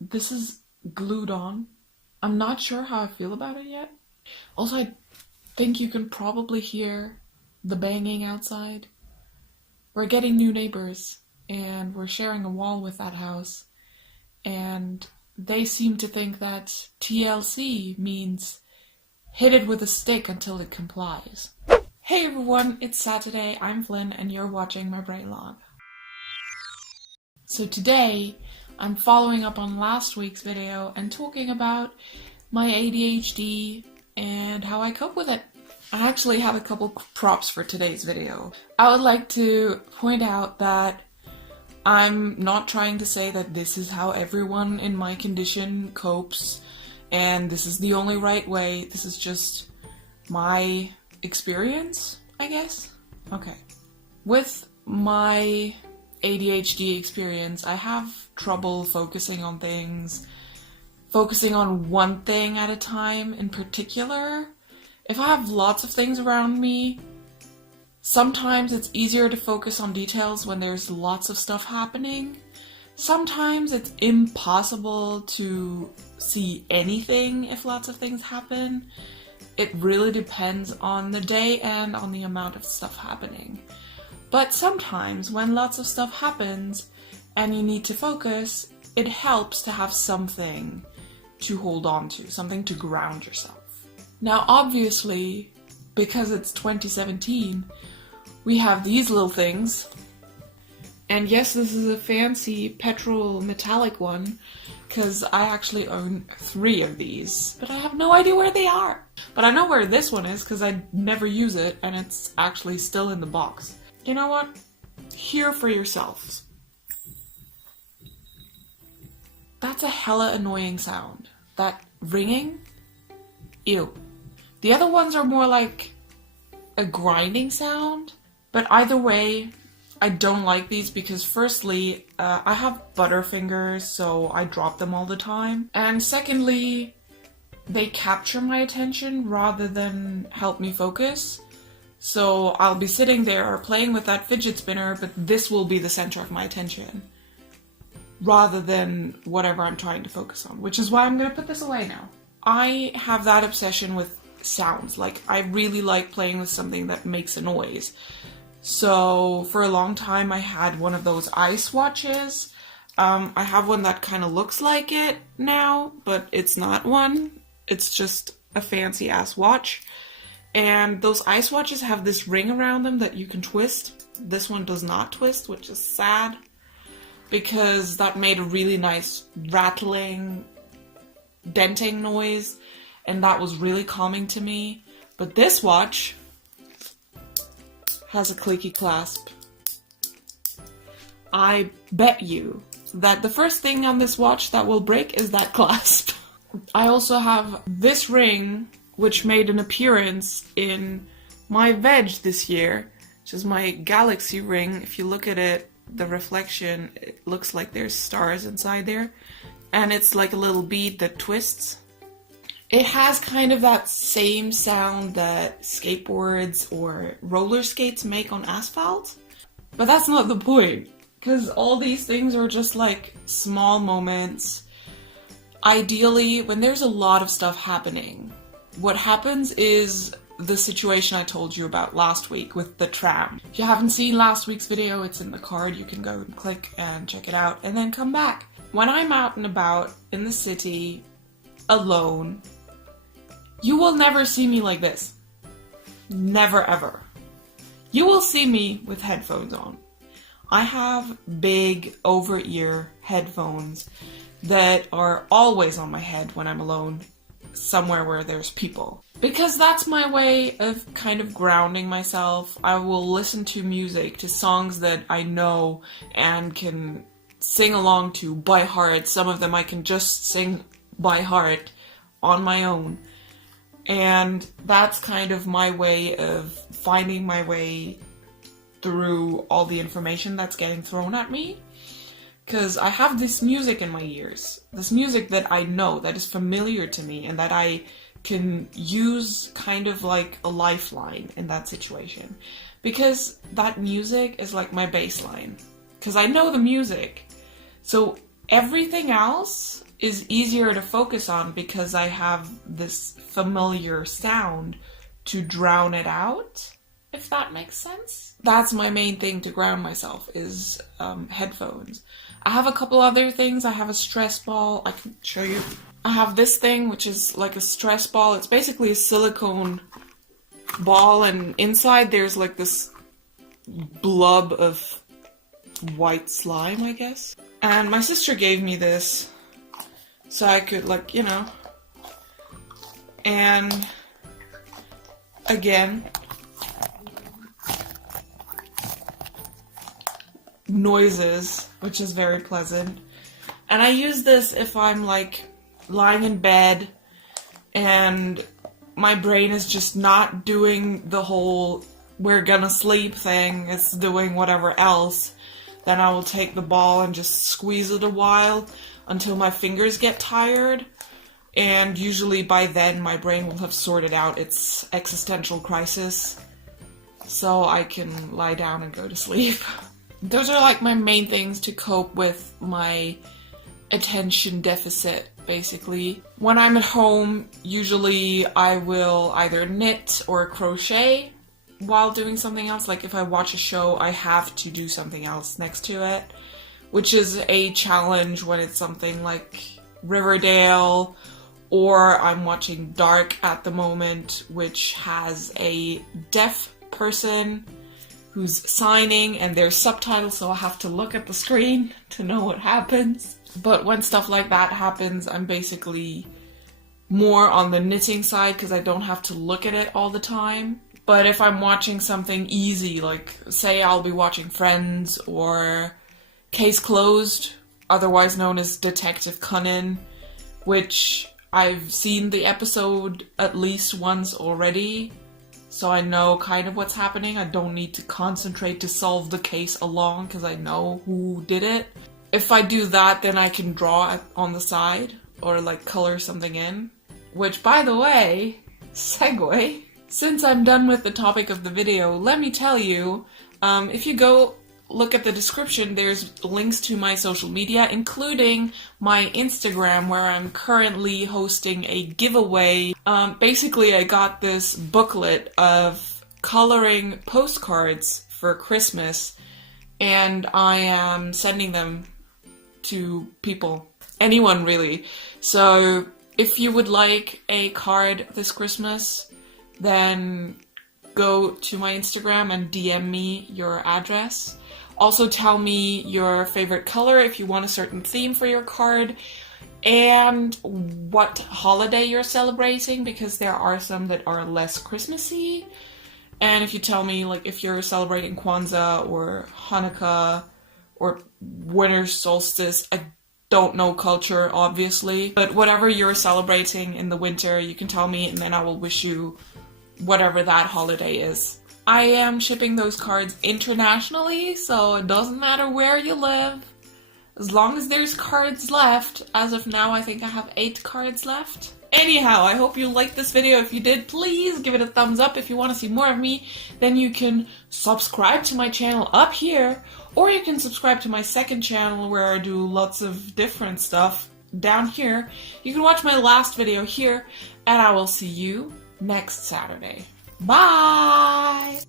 This is glued on. I'm not sure how I feel about it yet. Also, I think you can probably hear the banging outside. We're getting new neighbors, and we're sharing a wall with that house. And they seem to think that TLC means hit it with a stick until it complies. Hey everyone, it's Saturday, I'm Flynn, and you're watching my BrainLog. So today, I'm following up on last week's video and talking about my ADHD and how I cope with it. I actually have a couple props for today's video. I would like to point out that I'm not trying to say that this is how everyone in my condition copes and this is the only right way. This is just my experience, I guess? Okay. With my ADHD experience, I have trouble focusing on things, focusing on one thing at a time in particular. If I have lots of things around me, sometimes it's easier to focus on details when there's lots of stuff happening. Sometimes it's impossible to see anything if lots of things happen. It really depends on the day and on the amount of stuff happening. But sometimes when lots of stuff happens and you need to focus, it helps to have something to hold on to, something to ground yourself. Now obviously, because it's 2017, we have these little things. And yes, this is a fancy petrol metallic one, because I actually own 3 of these, but I have no idea where they are. But I know where this one is, because I never use it, and it's actually still in the box. You know what? Hear for yourselves. That's a hella annoying sound. That ringing? Ew. The other ones are more like a grinding sound, but either way, I don't like these because firstly, I have butterfingers, so I drop them all the time. And secondly, they capture my attention rather than help me focus. So I'll be sitting there playing with that fidget spinner, but this will be the center of my attention rather than whatever I'm trying to focus on, which is why I'm going to put this away now. I have that obsession with sounds. Like, I really like playing with something that makes a noise. So for a long time I had one of those ice watches. I have one that kind of looks like it now, but it's not one. It's just a fancy ass watch. And those ice watches have this ring around them that you can twist. This one does not twist, which is sad, because that made a really nice rattling, denting noise, and that was really calming to me. But this watch has a clicky clasp. I bet you that the first thing on this watch that will break is that clasp. I also have this ring, which made an appearance in my veg this year, which is my galaxy ring. If you look at it, the reflection, it looks like there's stars inside there. And it's like a little bead that twists. It has kind of that same sound that skateboards or roller skates make on asphalt. But that's not the point, because all these things are just like small moments. Ideally, when there's a lot of stuff happening, what happens is the situation I told you about last week with the tram. If you haven't seen last week's video, it's in the card. You can go and click and check it out and then come back. When I'm out and about in the city, alone, you will never see me like this. Never ever. You will see me with headphones on. I have big over-ear headphones that are always on my head when I'm alone, somewhere where there's people. Because that's my way of kind of grounding myself. I will listen to music, to songs that I know and can sing along to by heart. Some of them I can just sing by heart on my own. And that's kind of my way of finding my way through all the information that's getting thrown at me. Because I have this music in my ears. This music that I know, that is familiar to me, and that I can use kind of like a lifeline in that situation. Because that music is like my baseline. Because I know the music. So everything else is easier to focus on because I have this familiar sound to drown it out, if that makes sense. That's my main thing to ground myself, is headphones. I have a couple other things. I have a stress ball. I can show you. I have this thing, which is like a stress ball. It's basically a silicone ball, and inside there's like this blob of white slime, I guess. And my sister gave me this so I could, like, you know, and again, noises, which is very pleasant. And I use this if I'm like lying in bed and my brain is just not doing the whole we're gonna sleep thing, it's doing whatever else. Then I will take the ball and just squeeze it a while until my fingers get tired. And usually by then my brain will have sorted out its existential crisis, so I can lie down and go to sleep. Those are like my main things to cope with my attention deficit, basically. When I'm at home, usually I will either knit or crochet while doing something else. Like if I watch a show, I have to do something else next to it, which is a challenge when it's something like Riverdale, or I'm watching Dark at the moment, which has a deaf person who's signing and there's subtitles, so I have to look at the screen to know what happens. But when stuff like that happens, I'm basically more on the knitting side because I don't have to look at it all the time. But if I'm watching something easy, like say I'll be watching Friends or Case Closed, otherwise known as Detective Conan, which I've seen the episode at least once already, so I know kind of what's happening. I don't need to concentrate to solve the case along because I know who did it. If I do that, then I can draw it on the side or like color something in. Which, by the way, segue, since I'm done with the topic of the video, let me tell you, if you go look at the description, there's links to my social media, including my Instagram, where I'm currently hosting a giveaway. Basically, I got this booklet of coloring postcards for Christmas, and I am sending them to people. Anyone, really. So, if you would like a card this Christmas, then go to my Instagram and DM me your address. Also tell me your favorite color if you want a certain theme for your card, and what holiday you're celebrating, because there are some that are less Christmassy. And if you tell me, like, if you're celebrating Kwanzaa or Hanukkah or winter solstice, I don't know culture, obviously, but whatever you're celebrating in the winter, you can tell me, and then I will wish you whatever that holiday is. I am shipping those cards internationally, so it doesn't matter where you live. As long as there's cards left. As of now, I think I have 8 cards left. Anyhow, I hope you liked this video. If you did, please give it a thumbs up. If you want to see more of me, then you can subscribe to my channel up here, or you can subscribe to my second channel where I do lots of different stuff down here. You can watch my last video here, and I will see you next Saturday. Bye!